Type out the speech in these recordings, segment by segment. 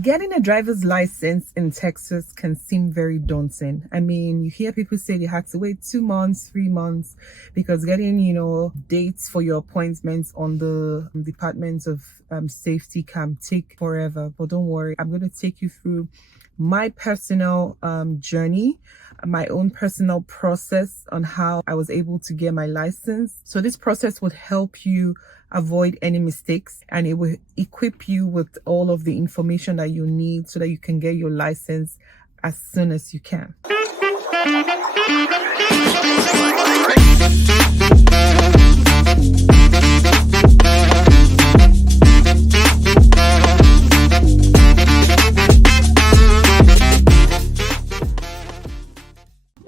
Getting a driver's license in Texas can seem very daunting. I mean, you hear people say they had to wait 2 months, 3 months, because getting, dates for your appointments on the Department of Safety can take forever. But don't worry, I'm going to take you through my personal journey, my own personal process on how I was able to get my license. So this process would help you avoid any mistakes, and it will equip you with all of the information that you need so that you can get your license as soon as you can.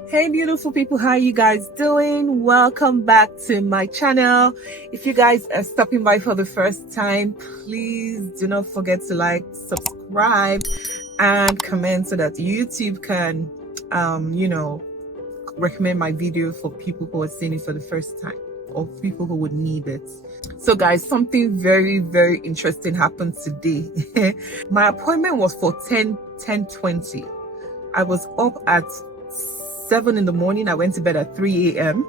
Hey beautiful people, how you guys doing? Welcome back to my channel. If you guys are stopping by for the first time, please do not forget to like, subscribe, and comment so that YouTube can recommend my video for people who are seeing it for the first time or people who would need it. So guys, something very, very interesting happened today. My appointment was for 10:20. I was up at 7 in the morning. I went to bed at 3 a.m.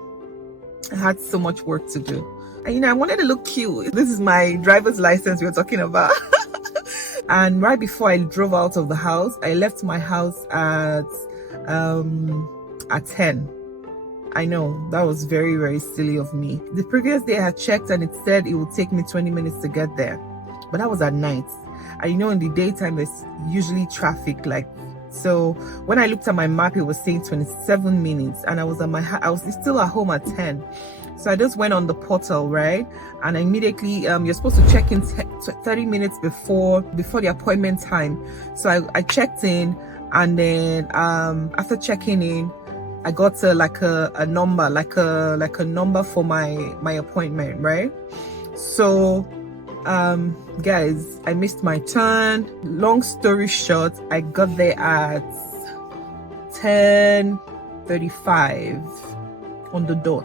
I had so much work to do. And I wanted to look cute. This is my driver's license we're talking about. And right before I drove out of the house, I left my house at 10. I know, that was very, very silly of me. The previous day I had checked and it said it would take me 20 minutes to get there. But that was at night. And in the daytime, there's usually traffic, so when I looked at my map, it was saying 27 minutes, and I was still at home at 10. So I just went on the portal, right? And immediately, you're supposed to check in 30 minutes before the appointment time. So I checked in, and then after checking in, I got a number, like a number for my appointment, right? So guys, I missed my turn. Long story short, I got there at 10:35 on the dot.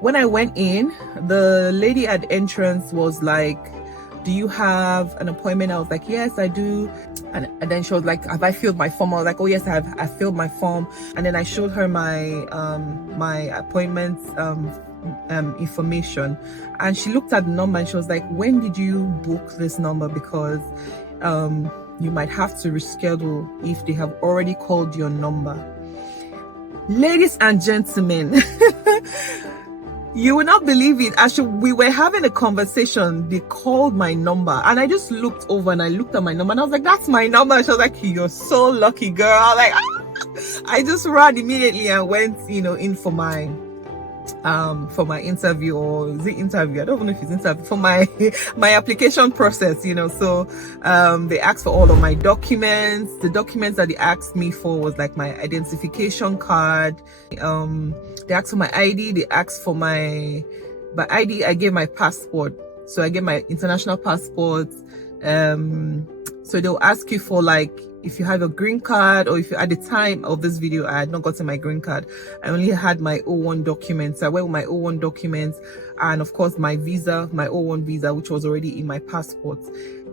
When I went in, the lady at entrance was like, do you have an appointment? I was like, yes, I do. And then she was like, have I filled my form? I was like, oh yes, I filled my form. And then I showed her my appointment information, and she looked at the number and she was like, when did you book this number? Because you might have to reschedule if they have already called your number. Ladies and gentlemen, you will not believe it. We were having a conversation, they called my number, and I just looked over and I looked at my number and I was like, that's my number. And she was like, you're so lucky, girl. I was like, I just ran immediately and went in for my interview, or is it interview? I don't know if it's interview, for my application process, so they asked for all of my documents. The documents that they asked me for was like my identification card. They asked for my ID. They asked for my ID. I gave my passport, so I gave my international passport. So they'll ask you for if you have a green card, or if at the time of this video I had not gotten my green card. I only had my O1 documents. So I went with my O1 documents, and of course my visa, my O1 visa, which was already in my passport.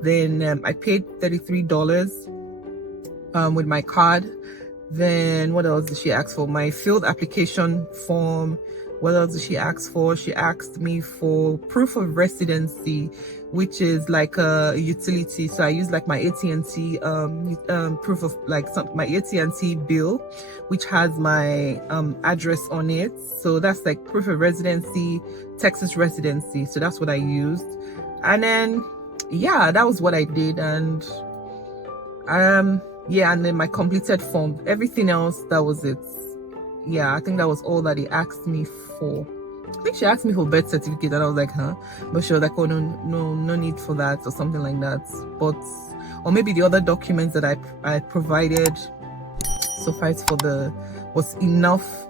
Then I paid $33 with my card. Then what else did she ask for? My filled application form. What else did she ask for? She asked me for proof of residency, which is like a utility. So I used like my AT&T proof of my AT&T bill, which has my address on it. So that's like proof of residency, Texas residency. So that's what I used. And then yeah, that was what I did. And and then my completed form. Everything else, that was it. Yeah, I think that was all that they asked me for. I think she asked me for birth certificate, and I was like, huh? But she was like, oh, no need for that, or something like that. But, or maybe the other documents that I provided suffice was enough.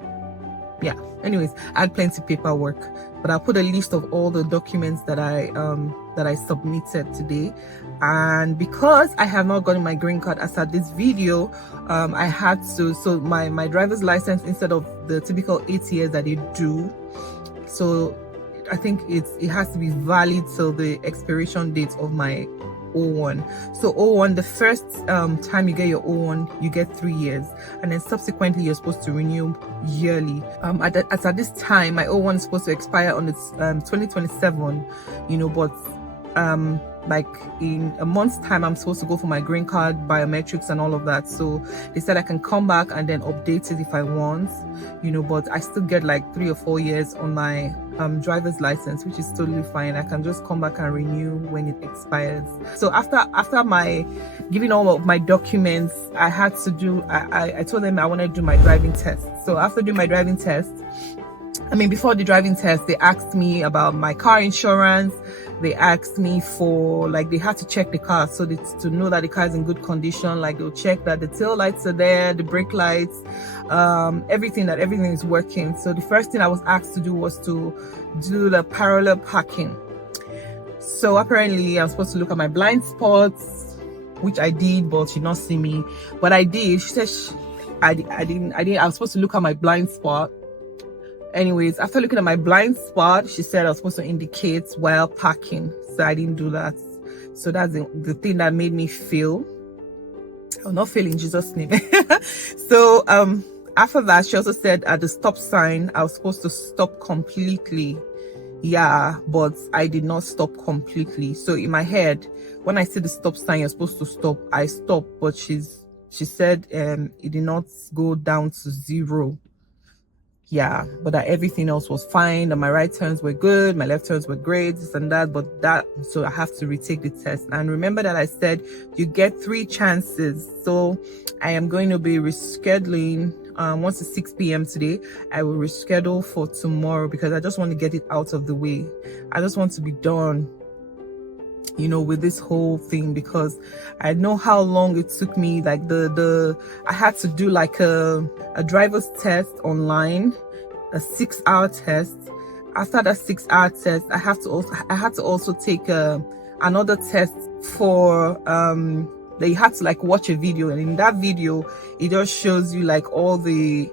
Yeah. Anyways, I had plenty of paperwork, but I'll put a list of all the documents that I submitted today. And because I have not gotten my green card as at this video, I had to, so my driver's license, instead of the typical 8 years that you do, so I think it has to be valid till the expiration date of my O1. So O1, the first time you get your O1, you get 3 years, and then subsequently you're supposed to renew yearly. At this time, my O1 is supposed to expire on 2027, but like in a month's time I'm supposed to go for my green card, biometrics and all of that. So they said I can come back and then update it if I want, but I still get like 3 or 4 years on my driver's license, which is totally fine. I can just come back and renew when it expires. So after my giving all of my documents, I had to do I told them I wanted to do my driving test. So after doing my driving test, before the driving test, they asked me about my car insurance. They asked me for, like, they had to check the car so to know that the car is in good condition. Like, they'll check that the tail lights are there, the brake lights, everything is working. So the first thing I was asked to do was to do the parallel parking. So apparently I'm supposed to look at my blind spots, which I did, but she did not see me. But I did. She said I didn't. I was supposed to look at my blind spot. Anyways, after looking at my blind spot, she said I was supposed to indicate while parking. So I didn't do that. So that's the thing that made me fail. I'll not fail in Jesus' name. So after that, she also said at the stop sign, I was supposed to stop completely. Yeah, but I did not stop completely. So in my head, when I see the stop sign, you're supposed to stop, I stopped. But she said it did not go down to 0. Yeah, but that everything else was fine, that my right turns were good, my left turns were great, this and that, so I have to retake the test. And remember that I said you get 3 chances. So I am going to be rescheduling once it's 6 p.m. today. I will reschedule for tomorrow because I just want to get it out of the way. I just want to be done with this whole thing, because I know how long it took me. Like I had to do like a driver's test online, a 6-hour test. After that 6-hour test, I had to also take another test for that you had to like watch a video, and in that video it just shows you like all the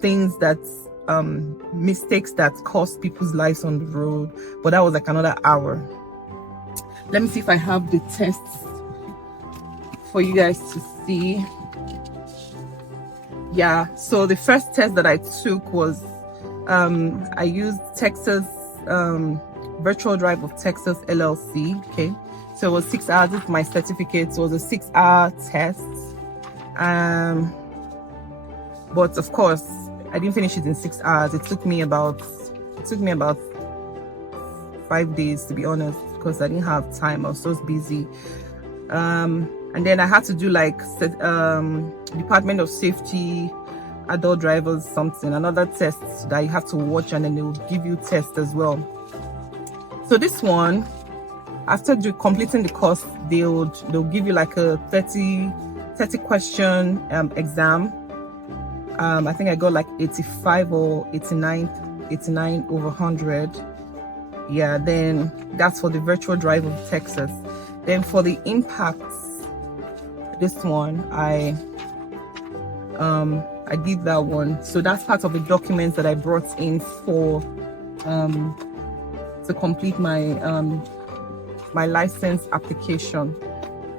things that mistakes that cost people's lives on the road. But that was like another hour. Let me see if I have the tests for you guys to see. Yeah, so the first test that I took was I used Texas Virtual Drive of Texas LLC. Okay, so it was 6 hours. With my certificate, it was a 6-hour test. But of course, I didn't finish it in 6 hours. It took me about 5 days, to be honest, because I didn't have time. I was so busy. And then I had to do like Department of Safety, adult drivers, something, another test that you have to watch, and then they will give you tests as well. So this one, after completing the course, they'll give you like a 30 question exam. I think I got like 85 or 89 over 100. Yeah, then that's for the Virtual Drive of Texas. Then for the impacts, this one I did that one. So that's part of the documents that I brought in for to complete my my license application.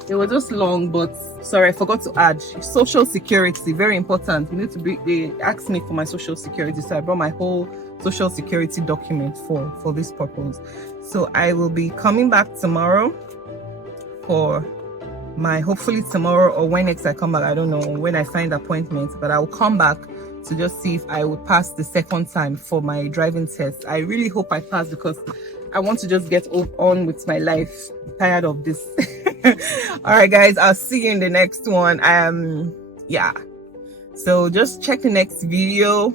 It was just long, but sorry, I forgot to add social security. Very important. You need to they asked me for my social security, so I brought my whole social security document for this purpose. So I will be coming back tomorrow for hopefully tomorrow, or when next I come back, I don't know when I find appointments, but I will come back to just see if I would pass the second time for my driving test. I really hope I pass, because I want to just get on with my life. I'm tired of this. All right, guys, I'll see you in the next one. Yeah, so just check the next video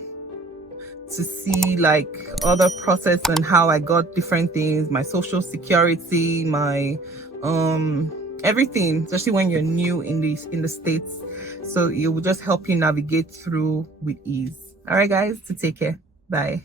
to see like other process and how I got different things, my social security, my everything, especially when you're new in the States. So it will just help you navigate through with ease. All right, guys, so take care. Bye.